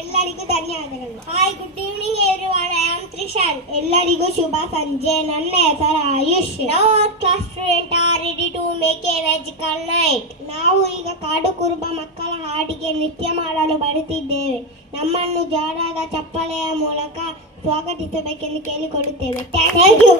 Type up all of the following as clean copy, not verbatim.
ಎಲ್ಲರಿಗೂ ಧನ್ಯವಾದಗಳು. Hi, good evening everyone. I am Trishan. ಎಲ್ಲರಿಗೂ ಶುಭ ಸಂಜೆ. ನನ್ನ ಹೆಸರು ಆಯುಷ್. ನಾವು class student are ready to make a magical night. ನಾವು ಈಗ ಕಾಡು ಕುರುಬ ಮಕ್ಕಳ ಹಾಡಿಗೆ ನೃತ್ಯ ಮಾಡಲು ಬರುತ್ತಿದ್ದೇವೆ. ನಮ್ಮನ್ನು ಜೋರಾದ ಚಪ್ಪಾಳೆಯ ಮೂಲಕ ಸ್ವಾಗತಿಸಬೇಕೆಂದು ಕೇಳಿಕೊಳ್ಳುತ್ತೇವೆ. Thank you.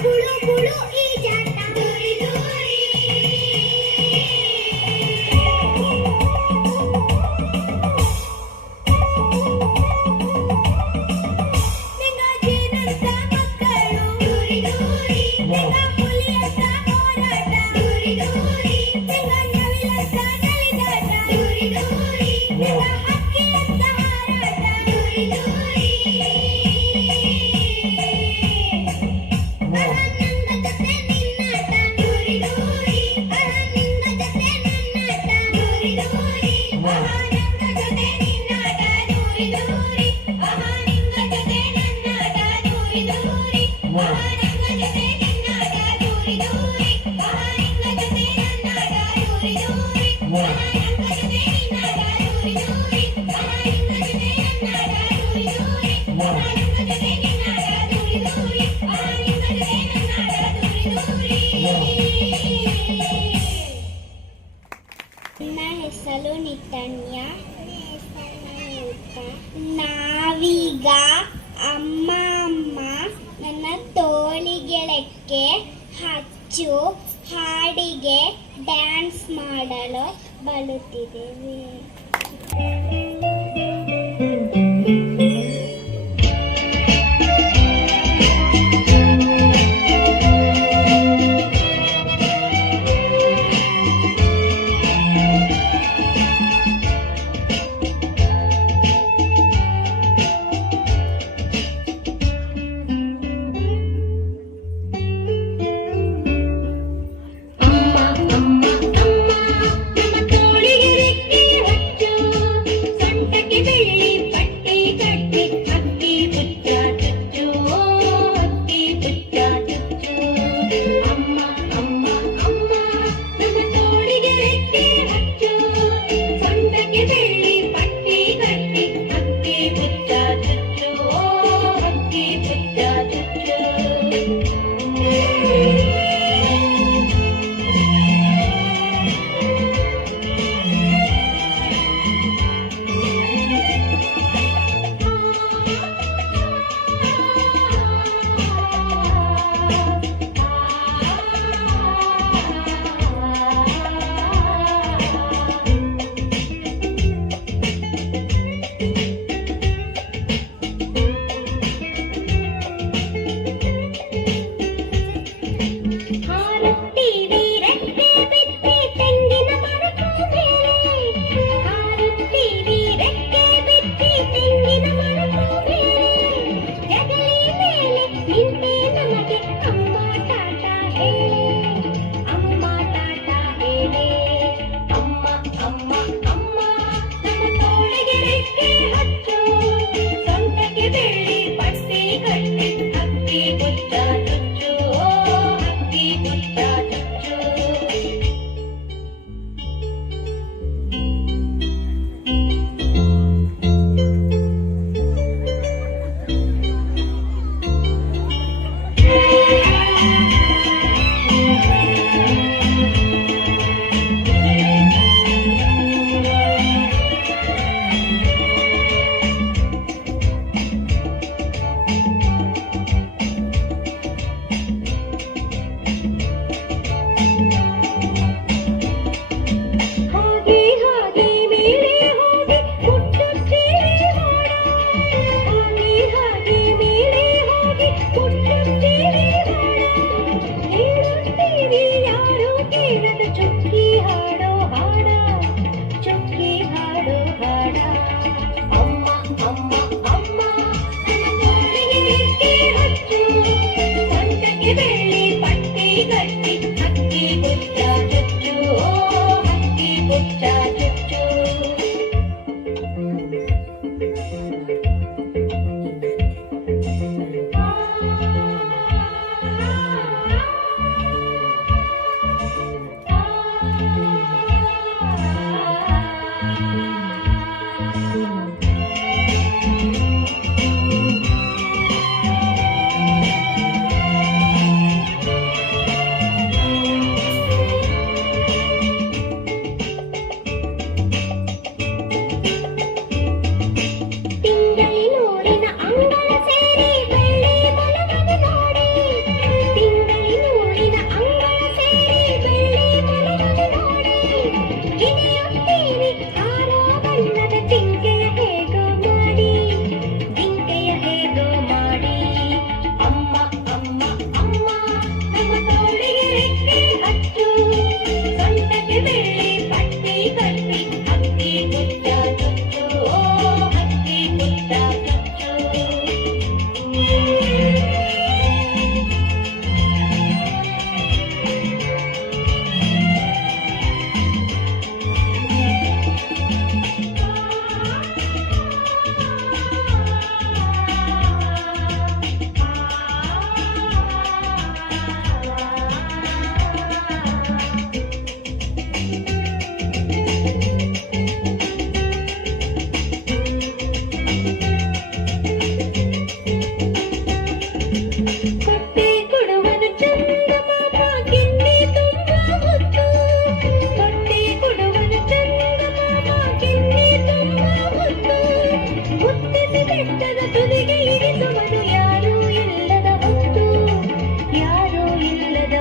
Pulu ನನ್ನ ಹೆಸರು ನಿತನ್ಯ. ನಾವೀಗ ಅಮ್ಮ ಅಮ್ಮ ನನ್ನ ತೋಳಿಗೆ ಲೆಕ್ಕೆ ಹಚ್ಚು ಹಾಡಿಗೆ ಡ್ಯಾನ್ಸ್ ಮಾಡಲು ಬರುತ್ತಿದ್ದೇವೆ.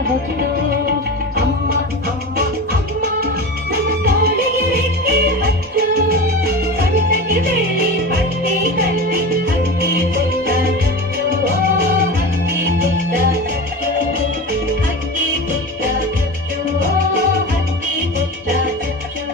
ಹೊತ್ತು ಅಮ್ಮ ಅಮ್ಮ ಅಮ್ಮ ನಮ್ಮ ತೋಳಿಗೆ ರೆಕ್ಕೆ ಹಚ್ಚು ಸೊಂಟಕ್ಕೆ ಬೆಳ್ಳಿ ಪಟ್ಟಿ ಕಟ್ಟಿ ಹಕ್ಕಿ ಪುಟ್ಟ ಚುಚ್ಚು ಹಕ್ಕಿ ಪುಟ್ಟ ಚುಚ್ಚು ಹಕ್ಕಿ ಪುಟ್ಟ ಚುಚ್ಚು ಹಕ್ಕಿ ಪುಟ್ಟ ಚುಚ್ಚು.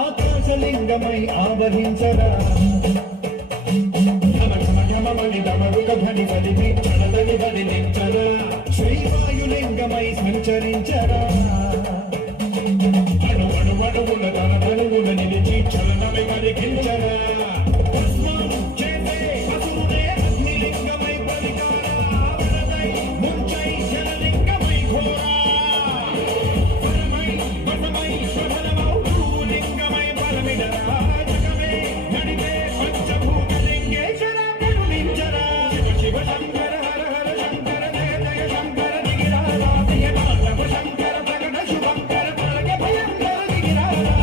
ఆకాశలింగమై ఆవహించరా ఘమఘమఘమమని డమరుక ధ్వని బలిమి చడలని బదిలించరా శ్రీవాయులింగమై సంచరించరా అణు అణు అణువుల తన తనువుల నిలిచి చలనమై మరిగించరా భస్మం చేసే అసురుడే అగ్నిలింగమై బలికారా వరదై ముంచై జలలింగమై ఘోరా పరమై వసమై స్వధనమౌ లింగమై పరమిడరా జగమే నడిపే పంచభూతలింగేశ్వర కరుణించరా శివ శివ శంకర హర హర శంకర జయ జయ శంకర దిగిరారా జయ మాధవ శంకర ప్రకట శుభంకర పరగ భయంకర దిగిరారా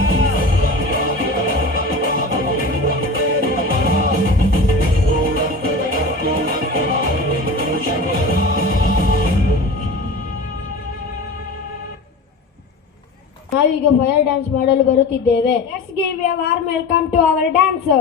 ನಾವೀಗ ಫೈರ್ ಡ್ಯಾನ್ಸ್ ಮಾಡಲು ಬರುತ್ತಿದ್ದೇವೆ. Let's give a warm welcome to our dance.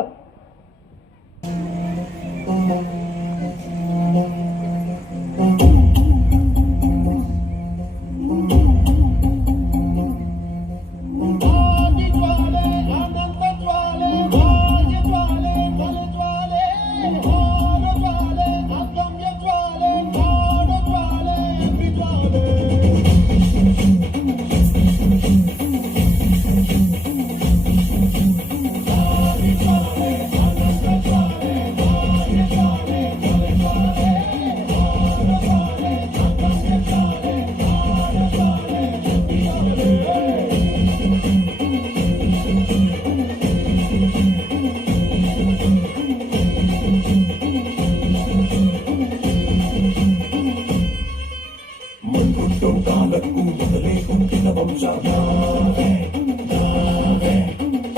ಕಾಲಕ್ಕೂ ಮೊದಲೇ ಹುಟ್ಟಿದ ವಂಶ ನಾವೇ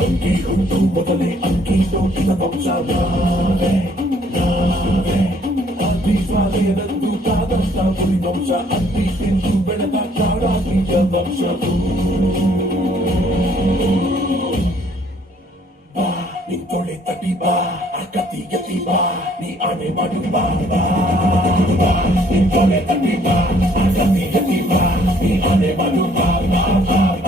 ಅಂಕಿ ಹುಟ್ಟು ಮೊದಲೇ ಅಂಕಿ ತೋಟಿದ ವಂಶ ನಾವೇ ಅತಿ ಸ್ವಾಲಯದಂದು ಕಾದಂತ ಹುಲಿ ವಂಶ ಅತಿ ತಿಂದು ಬೆಳೆದ ಕಾಡಾಗಿಯ ವಂಶವು ಬಾ ನಿಂತೊಳೆ ತಟಿ ಬಾ ಅಕತಿ ಗತಿ ಬಾ ನೀ ಆಣೆ ಮಾಡು ಬಾ ಬಾ ನಿಂತೊಳೆ ತಟಿ ಬಾ ಅಕತಿ ಗತಿ ಬಾ ನೀ ಆಣೆ ಮಾಡು ಬಾ ಬಾ ಬಾ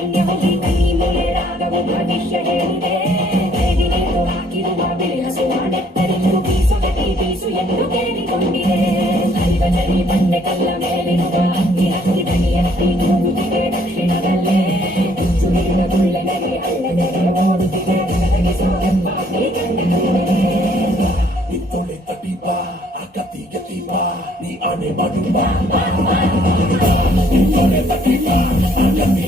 ಸೈನ್ಯವಲ್ಲಿ ಕಣ್ಣಿಮೆಯ ರಾಗವು ಭವಿಷ್ಯ ಹೇಳಿದೆ ಬೇಡಿನೆಂದು ಹಾಕಿರುವ ಬಿಳಿ ಹಸುವ ನೆತ್ತರಿದ್ದು ಬೀಸು ಗತಿ ಬೀಸು ಎಂದು ಕೇಳಿಕೊಂಡಿದೆ ಕೈವಜರಿ ಬಂಡೆ ಕಲ್ಲ ಮೇಲಿರುವ ಅಗ್ನಿ ಹತ್ತಿ ದಣಿಯತ್ತಿ ನೂಗುತ್ತಿದೆ ದಕ್ಷಿಣದಲ್ಲೇ ಹುಚ್ಚು ಹಿಡಿದ ಗುಳ್ಳೆನಗೆ ಅಲ್ಲದೆಗೆ ಓಡುತ್ತಿದೆ ನನಗಿಸೋ ಹೆಪ್ಪಾಗಿ ಕಂಡಿದೆ ಇತ್ತೊಳೆ ತಟಿಪ ಅಕತಿ ಗತಿಪ ನೀ ಆನೆ ಮಾಡುವ ಇತ್ತೊಳೆ ತಟಿಪ ಅಕತಿ